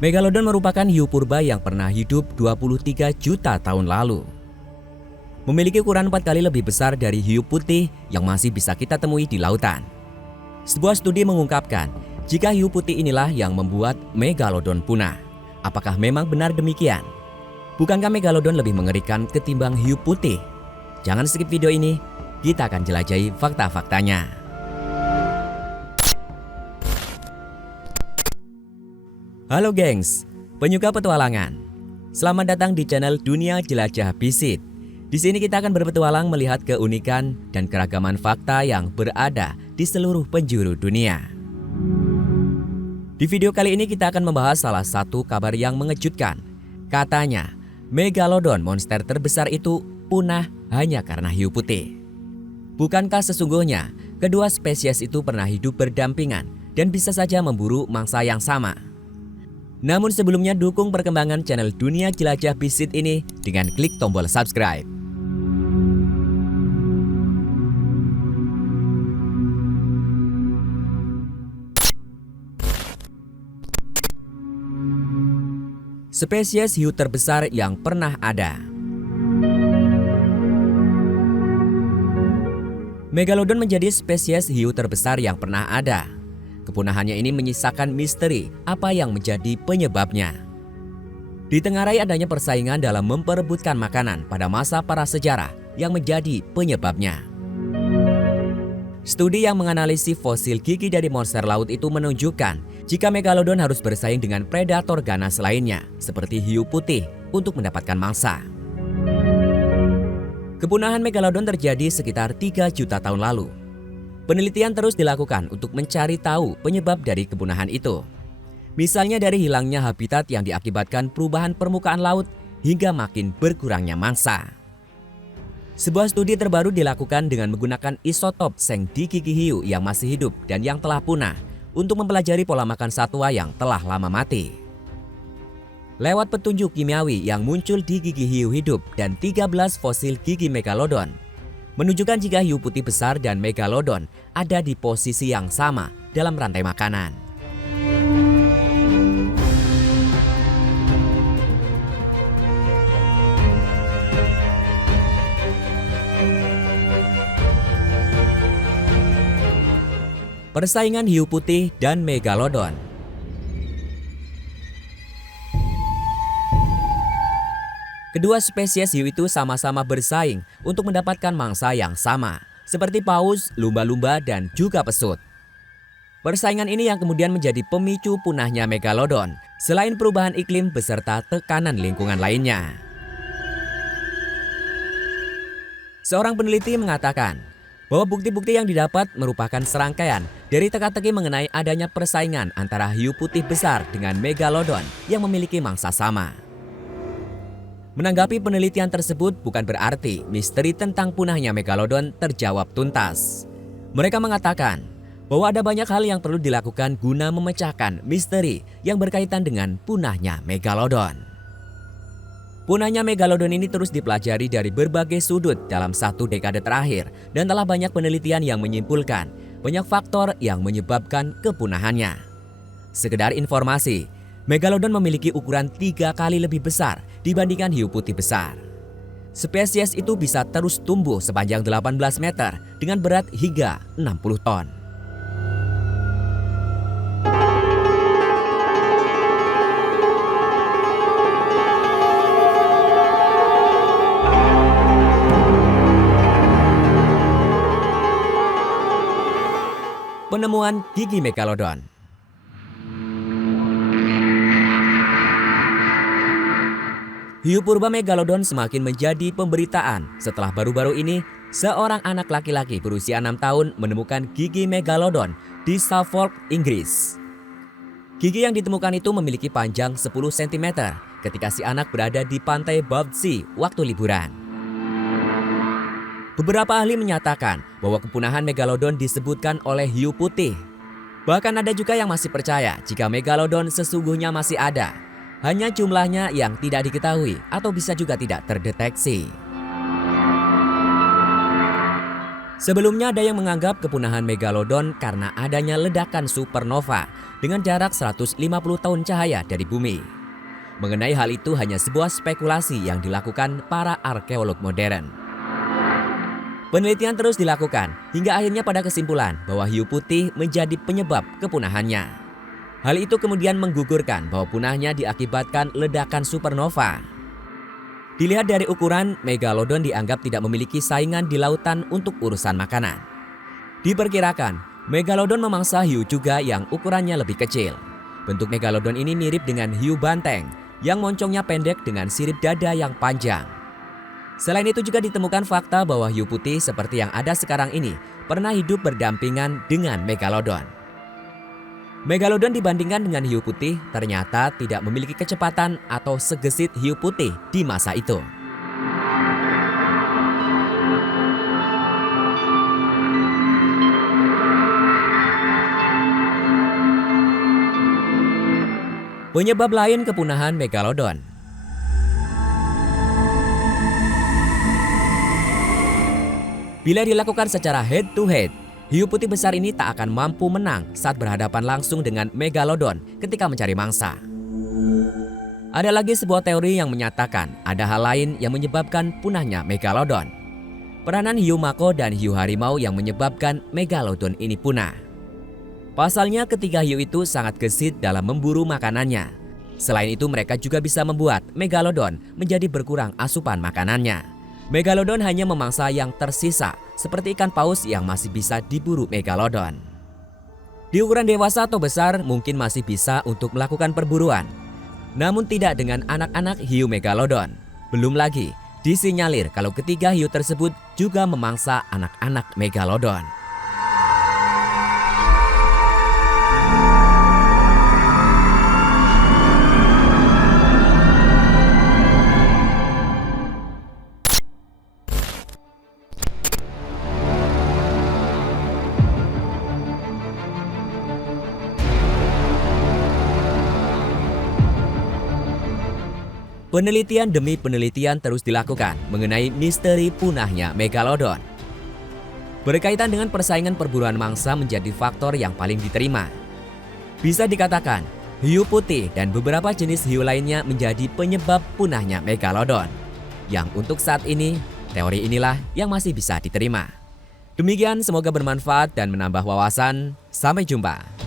Megalodon merupakan hiu purba yang pernah hidup 23 juta tahun lalu. Memiliki ukuran 4 kali lebih besar dari hiu putih yang masih bisa kita temui di lautan. Sebuah studi mengungkapkan jika hiu putih inilah yang membuat Megalodon punah. Apakah memang benar demikian? Bukankah Megalodon lebih mengerikan ketimbang hiu putih? Jangan skip video ini, kita akan jelajahi fakta-faktanya. Halo gengs, penyuka petualangan. Selamat datang di channel Dunia Jelajah Bisit. Di sini kita akan berpetualang melihat keunikan dan keragaman fakta yang berada di seluruh penjuru dunia. Di video kali ini kita akan membahas salah satu kabar yang mengejutkan. Katanya, Megalodon monster terbesar itu punah hanya karena hiu putih. Bukankah sesungguhnya kedua spesies itu pernah hidup berdampingan dan bisa saja memburu mangsa yang sama? Namun sebelumnya dukung perkembangan channel Dunia Jelajah Bisit ini dengan klik tombol subscribe. Spesies hiu terbesar yang pernah ada. Megalodon menjadi spesies hiu terbesar yang pernah ada. Kepunahannya ini menyisakan misteri apa yang menjadi penyebabnya. Ditengarai adanya persaingan dalam memperebutkan makanan pada masa prasejarah yang menjadi penyebabnya. Studi yang menganalisis fosil gigi dari monster laut itu menunjukkan jika Megalodon harus bersaing dengan predator ganas lainnya seperti hiu putih untuk mendapatkan mangsa. Kepunahan Megalodon terjadi sekitar 3 juta tahun lalu. Penelitian terus dilakukan untuk mencari tahu penyebab dari kepunahan itu. Misalnya dari hilangnya habitat yang diakibatkan perubahan permukaan laut hingga makin berkurangnya mangsa. Sebuah studi terbaru dilakukan dengan menggunakan isotop seng di gigi hiu yang masih hidup dan yang telah punah untuk mempelajari pola makan satwa yang telah lama mati. Lewat petunjuk kimiawi yang muncul di gigi hiu hidup dan 13 fosil gigi Megalodon, menunjukkan jika hiu putih besar dan Megalodon ada di posisi yang sama dalam rantai makanan. Persaingan hiu putih dan Megalodon. Kedua spesies hiu itu sama-sama bersaing untuk mendapatkan mangsa yang sama, seperti paus, lumba-lumba, dan juga pesut. Persaingan ini yang kemudian menjadi pemicu punahnya Megalodon, selain perubahan iklim beserta tekanan lingkungan lainnya. Seorang peneliti mengatakan bahwa bukti-bukti yang didapat merupakan serangkaian dari teka-teki mengenai adanya persaingan antara hiu putih besar dengan Megalodon yang memiliki mangsa sama. Menanggapi penelitian tersebut bukan berarti misteri tentang punahnya Megalodon terjawab tuntas. Mereka mengatakan bahwa ada banyak hal yang perlu dilakukan guna memecahkan misteri yang berkaitan dengan punahnya Megalodon. Punahnya Megalodon ini terus dipelajari dari berbagai sudut dalam 1 dekade terakhir dan telah banyak penelitian yang menyimpulkan banyak faktor yang menyebabkan kepunahannya. Sekedar informasi, Megalodon memiliki ukuran 3 kali lebih besar dibandingkan hiu putih besar. Spesies itu bisa terus tumbuh sepanjang 18 meter dengan berat hingga 60 ton. Penemuan gigi Megalodon. Hiu purba Megalodon semakin menjadi pemberitaan setelah baru-baru ini seorang anak laki-laki berusia 6 tahun menemukan gigi Megalodon di Suffolk, Inggris. Gigi yang ditemukan itu memiliki panjang 10 cm ketika si anak berada di pantai Bawdsey waktu liburan. Beberapa ahli menyatakan bahwa kepunahan Megalodon disebutkan oleh hiu putih. Bahkan ada juga yang masih percaya jika Megalodon sesungguhnya masih ada. Hanya jumlahnya yang tidak diketahui atau bisa juga tidak terdeteksi. Sebelumnya ada yang menganggap kepunahan megalodon karena adanya ledakan supernova dengan jarak 150 tahun cahaya dari bumi. Mengenai hal itu hanya sebuah spekulasi yang dilakukan para arkeolog modern. Penelitian terus dilakukan hingga akhirnya pada kesimpulan bahwa hiu putih menjadi penyebab kepunahannya. Hal itu kemudian menggugurkan bahwa punahnya diakibatkan ledakan supernova. Dilihat dari ukuran, megalodon dianggap tidak memiliki saingan di lautan untuk urusan makanan. Diperkirakan, megalodon memangsa hiu juga yang ukurannya lebih kecil. Bentuk megalodon ini mirip dengan hiu banteng yang moncongnya pendek dengan sirip dada yang panjang. Selain itu juga ditemukan fakta bahwa hiu putih seperti yang ada sekarang ini pernah hidup berdampingan dengan megalodon. Megalodon dibandingkan dengan hiu putih ternyata tidak memiliki kecepatan atau segesit hiu putih di masa itu. Penyebab lain kepunahan megalodon. Bila dilakukan secara head to head, hiu putih besar ini tak akan mampu menang saat berhadapan langsung dengan megalodon ketika mencari mangsa. Ada lagi sebuah teori yang menyatakan ada hal lain yang menyebabkan punahnya megalodon. Peranan hiu mako dan hiu harimau yang menyebabkan megalodon ini punah. Pasalnya ketiga hiu itu sangat gesit dalam memburu makanannya. Selain itu mereka juga bisa membuat megalodon menjadi berkurang asupan makanannya. Megalodon hanya memangsa yang tersisa, seperti ikan paus yang masih bisa diburu megalodon. Di ukuran dewasa atau besar mungkin masih bisa untuk melakukan perburuan, namun tidak dengan anak-anak hiu megalodon. Belum lagi disinyalir kalau ketiga hiu tersebut juga memangsa anak-anak megalodon. Penelitian demi penelitian terus dilakukan mengenai misteri punahnya megalodon. Berkaitan dengan persaingan perburuan mangsa menjadi faktor yang paling diterima. Bisa dikatakan, hiu putih dan beberapa jenis hiu lainnya menjadi penyebab punahnya megalodon. Yang untuk saat ini, teori inilah yang masih bisa diterima. Demikian, semoga bermanfaat dan menambah wawasan. Sampai jumpa.